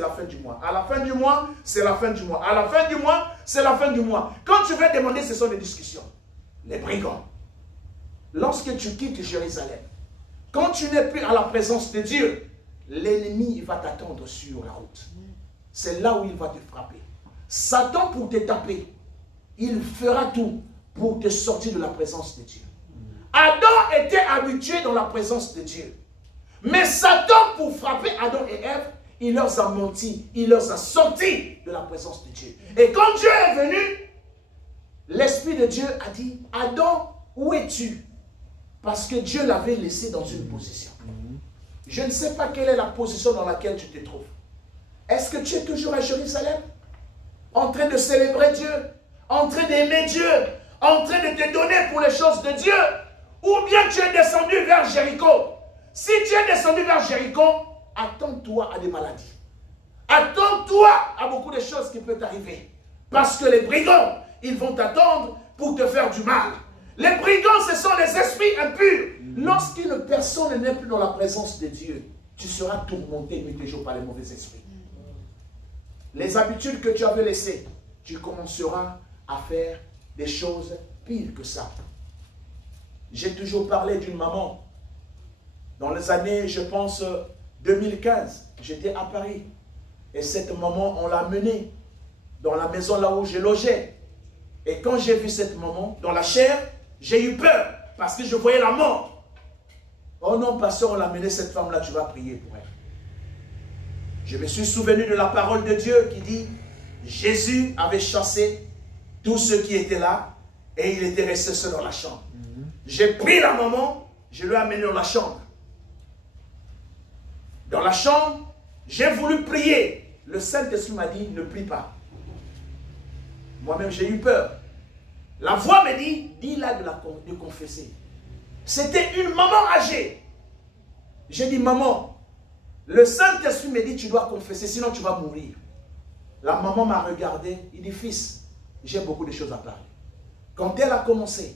la fin du mois. À la fin du mois, c'est la fin du mois. À la fin du mois, c'est la fin du mois. Quand tu vas demander, ce sont des discussions. Les brigands. Lorsque tu quittes Jérusalem, quand tu n'es plus à la présence de Dieu, l'ennemi va t'attendre sur la route. C'est là où il va te frapper. Satan, pour te taper, il fera tout pour te sortir de la présence de Dieu. Adam était habitué dans la présence de Dieu. Mais Satan, pour frapper Adam et Ève, il leur a menti, il leur a sorti de la présence de Dieu. Et quand Dieu est venu, l'Esprit de Dieu a dit, Adam, où es-tu? Parce que Dieu l'avait laissé dans une position. Je ne sais pas quelle est la position dans laquelle tu te trouves. Est-ce que tu es toujours à Jérusalem? En train de célébrer Dieu? En train d'aimer Dieu? En train de te donner pour les choses de Dieu? Ou bien tu es descendu vers Jéricho? Si tu es descendu vers Jéricho, attends-toi à des maladies. Attends-toi à beaucoup de choses qui peuvent t'arriver. Parce que les brigands, ils vont t'attendre pour te faire du mal. Les brigands, ce sont les esprits impurs. Lorsqu'une personne n'est plus dans la présence de Dieu, tu seras tourmenté nuit et jour par les mauvais esprits. Les habitudes que tu avais laissées, tu commenceras à faire des choses pires que ça. J'ai toujours parlé d'une maman. Dans les années, je pense, 2015, j'étais à Paris. Et cette maman, on l'a menée dans la maison là où je logeais. Et quand j'ai vu cette maman, dans la chair, j'ai eu peur. Parce que je voyais la mort. Oh non, pasteur, on l'a menée cette femme-là, tu vas prier pour elle. Je me suis souvenu de la parole de Dieu qui dit, Jésus avait chassé tous ceux qui étaient là et il était resté seul dans la chambre. J'ai pris la maman, je l'ai amenée dans la chambre. Dans la chambre, j'ai voulu prier. Le Saint-Esprit m'a dit, ne prie pas. Moi-même, j'ai eu peur. La voix me dit, dis-la de confesser. C'était une maman âgée. J'ai dit, maman, le Saint-Esprit me dit, tu dois confesser, sinon tu vas mourir. La maman m'a regardé, il dit, fils, j'ai beaucoup de choses à parler. Quand elle a commencé,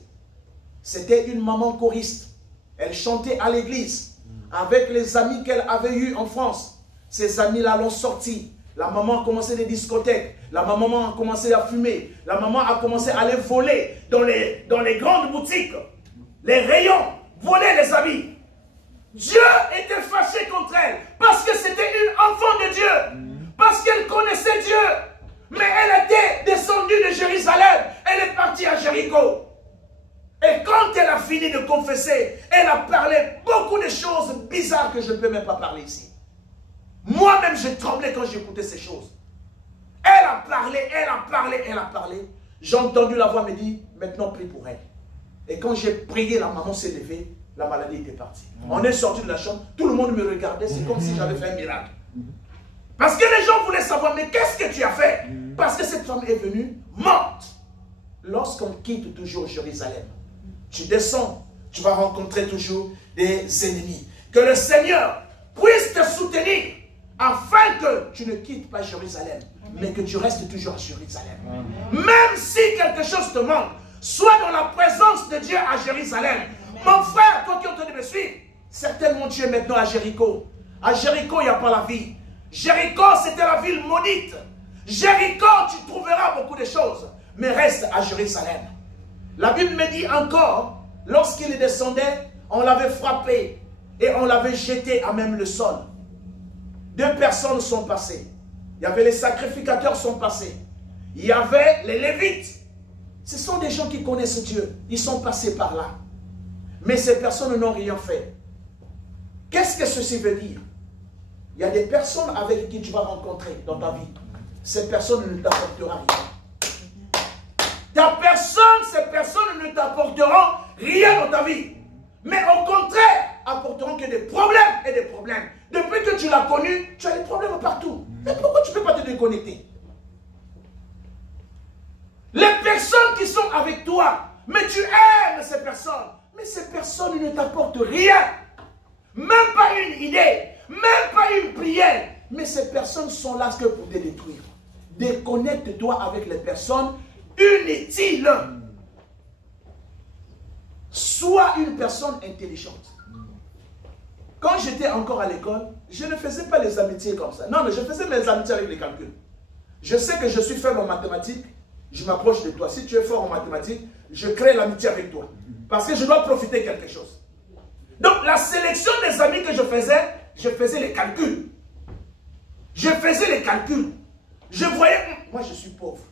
c'était une maman choriste. Elle chantait à l'église avec les amis qu'elle avait eus en France. Ces amis-là l'ont sorti. La maman a commencé des discothèques. La maman a commencé à fumer. La maman a commencé à aller voler dans les grandes boutiques. Les rayons, voler les habits. Dieu était fâché contre elle parce que c'était une enfant de Dieu. Parce qu'elle connaissait Dieu. Mais elle était descendue de Jérusalem. Elle est partie à Jéricho. Et quand elle a fini de confesser, elle a parlé beaucoup de choses bizarres que je ne peux même pas parler ici. Moi-même, j'ai tremblé quand j'écoutais ces choses. Elle a parlé, elle a parlé, elle a parlé. J'ai entendu la voix me dire, maintenant prie pour elle. Et quand j'ai prié, la maman s'est levée, la maladie était partie. On est sorti de la chambre, tout le monde me regardait, c'est comme si j'avais fait un miracle. Parce que les gens voulaient savoir, mais qu'est-ce que tu as fait? Parce que cette femme est venue morte. Lorsqu'on quitte toujours Jérusalem, tu descends, tu vas rencontrer toujours des ennemis. Que le Seigneur puisse te soutenir afin que tu ne quittes pas Jérusalem, mais que tu restes toujours à Jérusalem. Même si quelque chose te manque, sois dans la présence de Dieu à Jérusalem. Mon frère, toi qui es en train de me suivre, certainement tu es maintenant à Jéricho. À Jéricho, il n'y a pas la vie. Jéricho, c'était la ville maudite. Jéricho, tu trouveras beaucoup de choses, mais reste à Jérusalem. La Bible me dit encore, lorsqu'il descendait, on l'avait frappé et on l'avait jeté à même le sol. 2 personnes sont passées. Il y avait les sacrificateurs sont passés. Il y avait les Lévites. Ce sont des gens qui connaissent Dieu. Ils sont passés par là. Mais ces personnes n'ont rien fait. Qu'est-ce que ceci veut dire? Il y a des personnes avec qui tu vas rencontrer dans ta vie. Ces personnes ne t'apporteront rien. Ces personnes ne t'apporteront rien dans ta vie. Mais au contraire, apporteront que des problèmes et des problèmes. Depuis que tu l'as connu, tu as des problèmes partout. Mais pourquoi tu ne peux pas te déconnecter? Les personnes qui sont avec toi, mais tu aimes ces personnes. Mais ces personnes ne t'apportent rien. Même pas une idée, même pas une prière. Mais ces personnes sont là que pour te détruire. Déconnecte-toi avec les personnes inutiles. Sois une personne intelligente. Quand j'étais encore à l'école, je ne faisais pas les amitiés comme ça. Non, mais je faisais mes amitiés avec les calculs. Je sais que je suis faible en mathématiques, je m'approche de toi. Si tu es fort en mathématiques, je crée l'amitié avec toi. Parce que je dois profiter de quelque chose. Donc, la sélection des amis que je faisais les calculs. Je faisais les calculs. Je voyais, moi je suis pauvre.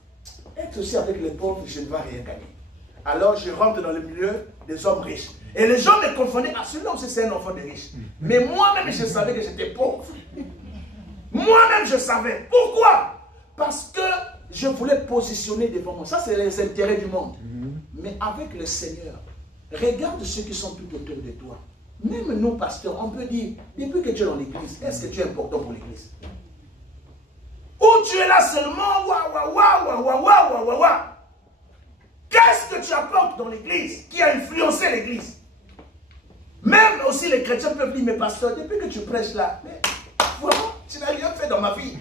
Être aussi avec les pauvres, je ne vais rien gagner. Alors, je rentre dans le milieu des hommes riches. Et les gens me confondaient, ah, celui-là aussi c'est un enfant de riche. Mais moi-même, je savais que j'étais pauvre. Moi-même, je savais. Pourquoi? Parce que je voulais positionner devant moi. Ça, c'est les intérêts du monde. Mais avec le Seigneur, regarde ceux qui sont tout autour de toi. Même nous, pasteurs, on peut dire, depuis que tu es dans l'église, est-ce que tu es important pour l'église? Ou tu es là seulement, Qu'est-ce que tu apportes dans l'église qui a influencé l'église? Même aussi les chrétiens peuvent dire, mais pasteur, depuis que tu prêches là, mais vraiment, tu n'as rien fait dans ma vie.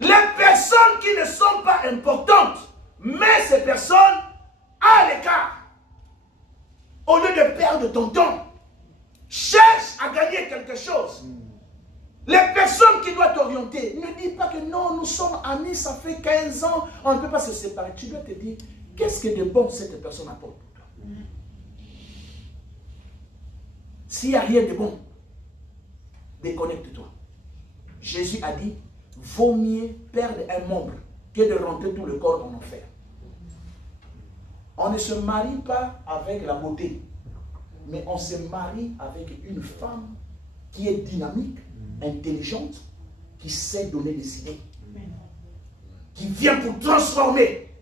Les personnes qui ne sont pas importantes, mais ces personnes à l'écart. Au lieu de perdre ton temps, cherche à gagner quelque chose. Les personnes qui doivent t'orienter, ne dis pas que non, nous sommes amis, ça fait 15 ans, on ne peut pas se séparer. Tu dois te dire, qu'est-ce que de bon cette personne apporte pour toi? S'il n'y a rien de bon, déconnecte-toi. Jésus a dit, vaut mieux perdre un membre que de rentrer tout le corps en enfer. On ne se marie pas avec la beauté, mais on se marie avec une femme qui est dynamique, intelligente, qui sait donner des idées, qui vient pour transformer.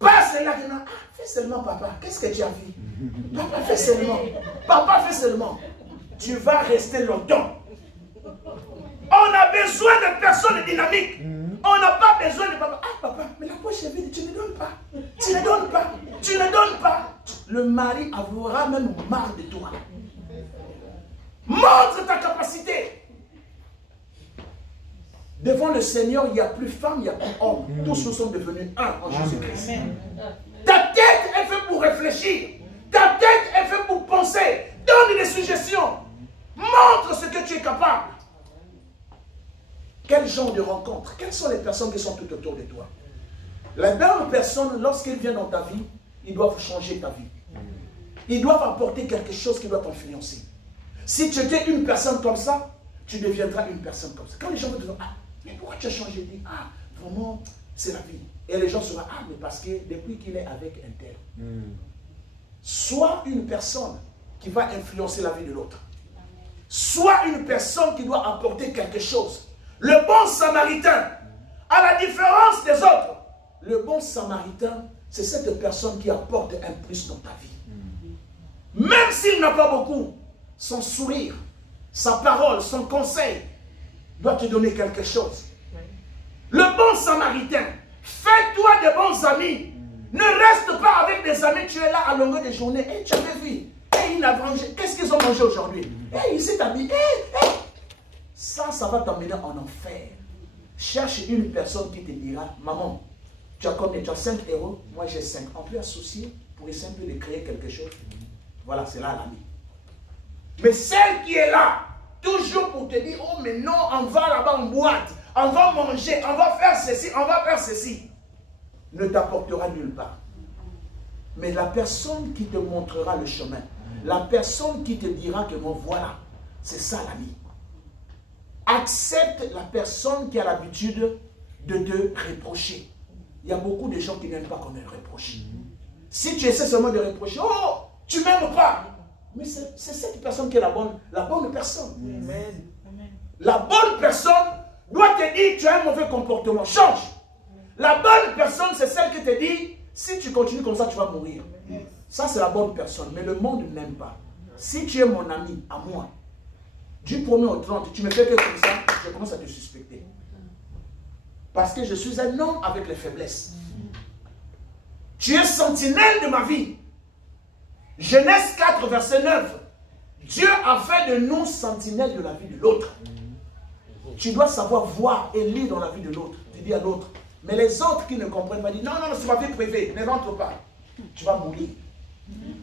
Pas celle-là qui dit, ah, fais seulement papa, qu'est-ce que tu as vu? Papa, fais seulement. Papa, fais seulement. Tu vas rester longtemps. On a besoin de personnes dynamiques. On n'a pas besoin de papa. Ah papa, mais la poche est vide, tu ne donnes pas. Tu ne donnes pas. Tu ne donnes pas. Le mari aura même marre de toi. Montre ta capacité. Devant le Seigneur, il n'y a plus femme, il n'y a plus homme. Tous nous sommes devenus un en Jésus-Christ. Ta tête est faite pour réfléchir. Ta tête est faite pour penser. Donne des suggestions. Montre ce que tu es capable. Quel genre de rencontre? Quelles sont les personnes qui sont tout autour de toi? Les bonnes personnes, lorsqu'elles viennent dans ta vie, ils doivent changer ta vie. Ils doivent apporter quelque chose qui doit t'influencer. Si tu étais une personne comme ça, tu deviendras une personne comme ça. Quand les gens vont te dire, ah, mais pourquoi tu as changé? Dis, ah, vraiment, c'est la vie. Et les gens se disent, ah, mais parce que depuis qu'il est avec un tel. Sois une personne qui va influencer la vie de l'autre. Sois une personne qui doit apporter quelque chose. Le bon samaritain, à la différence des autres, le bon samaritain, c'est cette personne qui apporte un plus dans ta vie. Même s'il n'a pas beaucoup, son sourire, sa parole, son conseil doit te donner quelque chose. Le bon samaritain, fais-toi de bons amis. Ne reste pas avec des amis, tu es là à longueur de journée. Et tu avais vu, et il a mangé. Qu'est-ce qu'ils ont mangé aujourd'hui? Et il s'est habillé. Ça va t'emmener en enfer. Cherche une personne qui te dira, maman, tu as combien? Tu as 5 €, moi j'ai 5. On peut associer pour essayer un peu de créer quelque chose. Voilà, c'est là l'ami. Mais celle qui est là, toujours pour te dire, oh mais non, on va là-bas en boîte, on va manger, on va faire ceci, on va faire ceci, ne t'apportera nulle part. Mais la personne qui te montrera le chemin, la personne qui te dira que bon voilà, c'est ça l'ami. Accepte la personne qui a l'habitude de te reprocher. Il y a beaucoup de gens qui n'aiment pas qu'on les reproche. Si tu essaies seulement de reprocher, oh, tu ne m'aimes pas. Mais c'est cette personne qui est la bonne personne. Amen. La bonne personne doit te dire, tu as un mauvais comportement, change. La bonne personne, c'est celle qui te dit, si tu continues comme ça, tu vas mourir. Ça, c'est la bonne personne. Mais le monde n'aime pas. Si tu es mon ami, à moi, du 1er au 30, tu me fais que comme ça, je commence à te suspecter. Parce que je suis un homme avec les faiblesses. Tu es sentinelle de ma vie. Genèse 4, verset 9. Dieu a fait de nous sentinelles de la vie de l'autre. Tu dois savoir voir et lire dans la vie de l'autre. Tu dis à l'autre. Mais les autres qui ne comprennent pas disent, non, non, c'est ma vie privée, ne rentre pas. Tu vas mourir.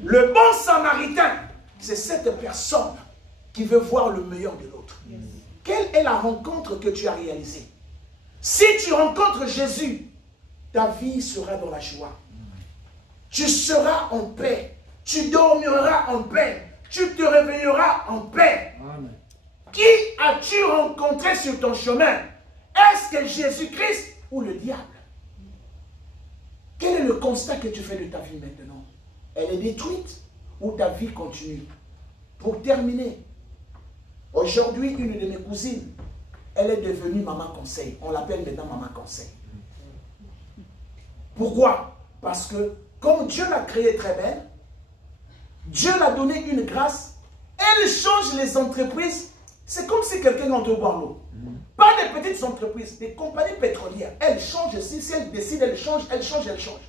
Le bon samaritain, c'est cette personne qui veut voir le meilleur de l'autre. Quelle est la rencontre que tu as réalisée? Si tu rencontres Jésus, ta vie sera dans la joie. Tu seras en paix. Tu dormiras en paix. Tu te réveilleras en paix. Amen. Qui as-tu rencontré sur ton chemin? Est-ce que Jésus-Christ ou le diable? Quel est le constat que tu fais de ta vie maintenant? Elle est détruite ou ta vie continue? Pour terminer, aujourd'hui, une de mes cousines, elle est devenue maman conseil. On l'appelle maintenant maman conseil. Pourquoi? Parce que comme Dieu l'a créée très belle, Dieu l'a donné une grâce, elle change les entreprises. C'est comme si quelqu'un entre boire l'eau. Pas des petites entreprises, des compagnies pétrolières. Elle change aussi, si elle décide, elle change, elle change, elle change.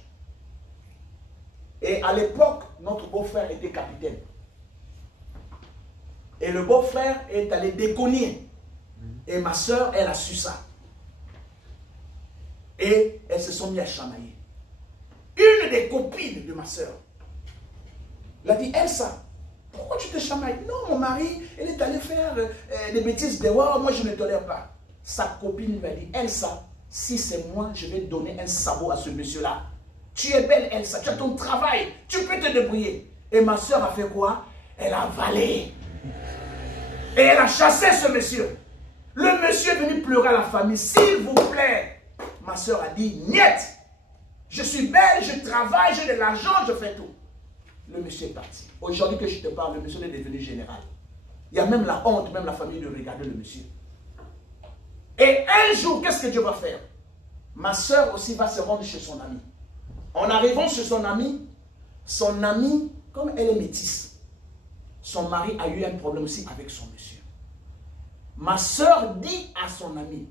Et à l'époque, notre beau-frère était capitaine. Et le beau-frère est allé déconner. Et ma soeur, elle a su ça. Et elles se sont mis à chamailler. Une des copines de ma soeur l'a dit, Elsa, pourquoi tu te chamailles? Non, mon mari, elle est allée faire des bêtises dehors, moi je ne tolère pas. Sa copine lui a dit, Elsa, si c'est moi, je vais donner un sabot à ce monsieur-là. Tu es belle, Elsa, tu as ton travail, tu peux te débrouiller. Et ma soeur a fait quoi? Elle a avalé. Et elle a chassé ce monsieur. Le monsieur est venu pleurer à la famille. S'il vous plaît, ma soeur a dit, niet. Je suis belle, je travaille, j'ai de l'argent, je fais tout. Le monsieur est parti. Aujourd'hui que je te parle, le monsieur est devenu général. Il y a même la honte, même la famille de regarder le monsieur. Et un jour, qu'est-ce que Dieu va faire? Ma soeur aussi va se rendre chez son ami. En arrivant chez son ami, comme elle est métisse, son mari a eu un problème aussi avec son monsieur. Ma soeur dit à son ami,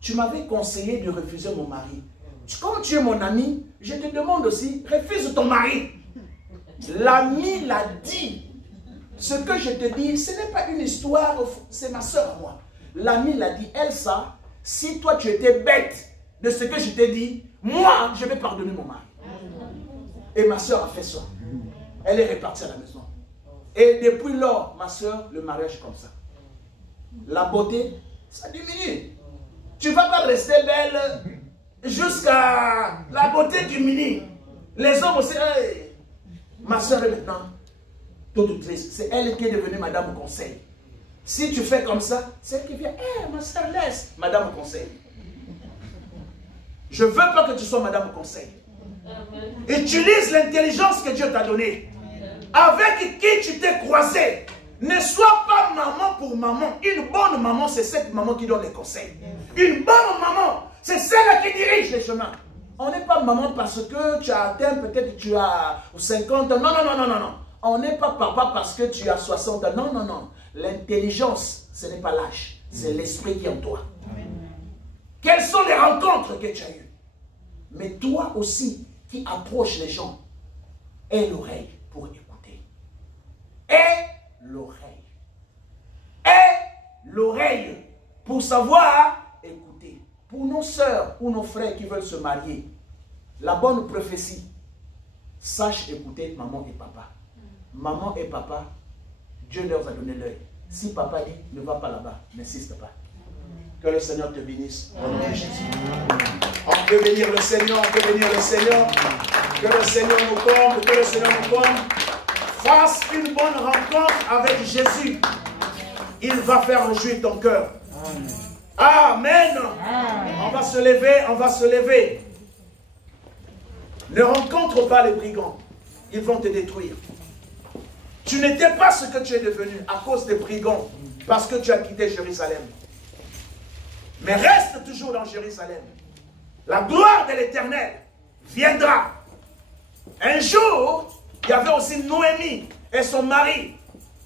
tu m'avais conseillé de refuser mon mari. Comme tu es mon ami, je te demande aussi, refuse ton mari. L'ami l'a dit. Ce que je te dis, ce n'est pas une histoire, c'est ma soeur à moi. L'ami l'a dit, Elsa, si toi tu étais bête de ce que je t'ai dit, moi, je vais pardonner mon mari. Et ma soeur a fait ça. Elle est repartie à la maison. Et depuis lors, ma soeur, le mariage est comme ça. La beauté, ça diminue. Tu ne vas pas rester belle jusqu'à la beauté diminue. Les hommes aussi, hey. Ma soeur est maintenant toute triste. C'est elle qui est devenue madame conseil. Si tu fais comme ça, c'est elle qui vient, hey, ma soeur, laisse madame conseil. Je ne veux pas que tu sois madame conseil. Utilise l'intelligence que Dieu t'a donnée. Avec qui tu t'es croisé. Ne sois pas maman pour maman. Une bonne maman, c'est cette maman qui donne les conseils. Une bonne maman, c'est celle qui dirige les chemins. On n'est pas maman parce que tu as atteint, peut-être tu as 50 ans. Non, non, non, non, non, non. On n'est pas papa parce que tu as 60 ans. Non, non, non. L'intelligence, ce n'est pas l'âge. C'est l'esprit qui est en toi. Quelles sont les rencontres que tu as eues? Mais toi aussi, qui approche les gens, aie l'oreille pour écouter. Aie l'oreille. Aie l'oreille pour savoir écouter. Pour nos sœurs ou nos frères qui veulent se marier, la bonne prophétie, sache écouter maman et papa. Maman et papa, Dieu leur a donné l'œil. Si papa dit, ne va pas là-bas, n'insiste pas. Que le Seigneur te bénisse. Au nom de Jésus. On peut bénir le Seigneur, on peut bénir le Seigneur. Que le Seigneur nous comble, que le Seigneur nous comble. Fasse une bonne rencontre avec Jésus. Il va faire réjouir ton cœur. Amen. Amen. On va se lever, on va se lever. Ne rencontre pas les brigands. Ils vont te détruire. Tu n'étais pas ce que tu es devenu à cause des brigands, parce que tu as quitté Jérusalem. Mais reste toujours dans Jérusalem. La gloire de l'Éternel viendra. Un jour, il y avait aussi Noémie et son mari.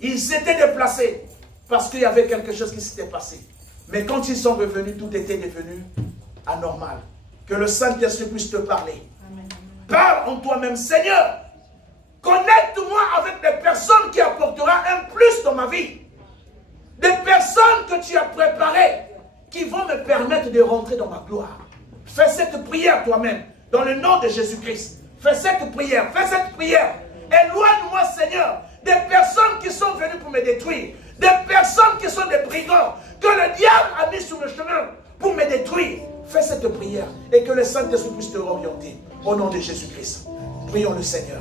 Ils s'étaient déplacés parce qu'il y avait quelque chose qui s'était passé. Mais quand ils sont revenus, tout était devenu anormal. Que le Saint-Esprit puisse te parler. Amen. Parle en toi-même, Seigneur. Connecte-moi avec des personnes qui apporteront un plus dans ma vie. Des personnes que tu as préparées qui vont me permettre de rentrer dans ma gloire. Fais cette prière toi-même, dans le nom de Jésus-Christ. Fais cette prière, fais cette prière. Éloigne-moi, Seigneur, des personnes qui sont venues pour me détruire, des personnes qui sont des brigands, que le diable a mis sur le chemin pour me détruire. Fais cette prière et que le Saint-Esprit puisse te orienter. Au nom de Jésus-Christ, prions le Seigneur.